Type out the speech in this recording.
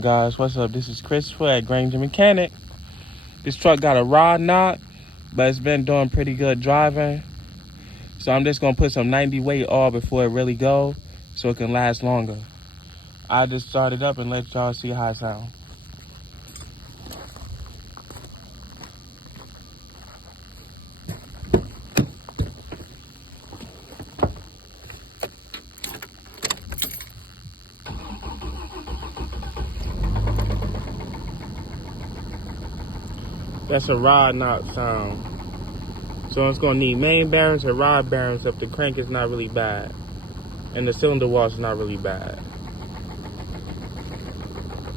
Guys, what's up? This is Christopher at Granger Mechanic. This truck got a rod knot, but it's been doing pretty good driving. So I'm just gonna put some 90 weight oil before it really go, so it can last longer. I just start it up and let y'all see how it sounds. That's a rod knot sound. So it's gonna need main bearings and rod bearings if the crank is not really bad and the cylinder wash is not really bad.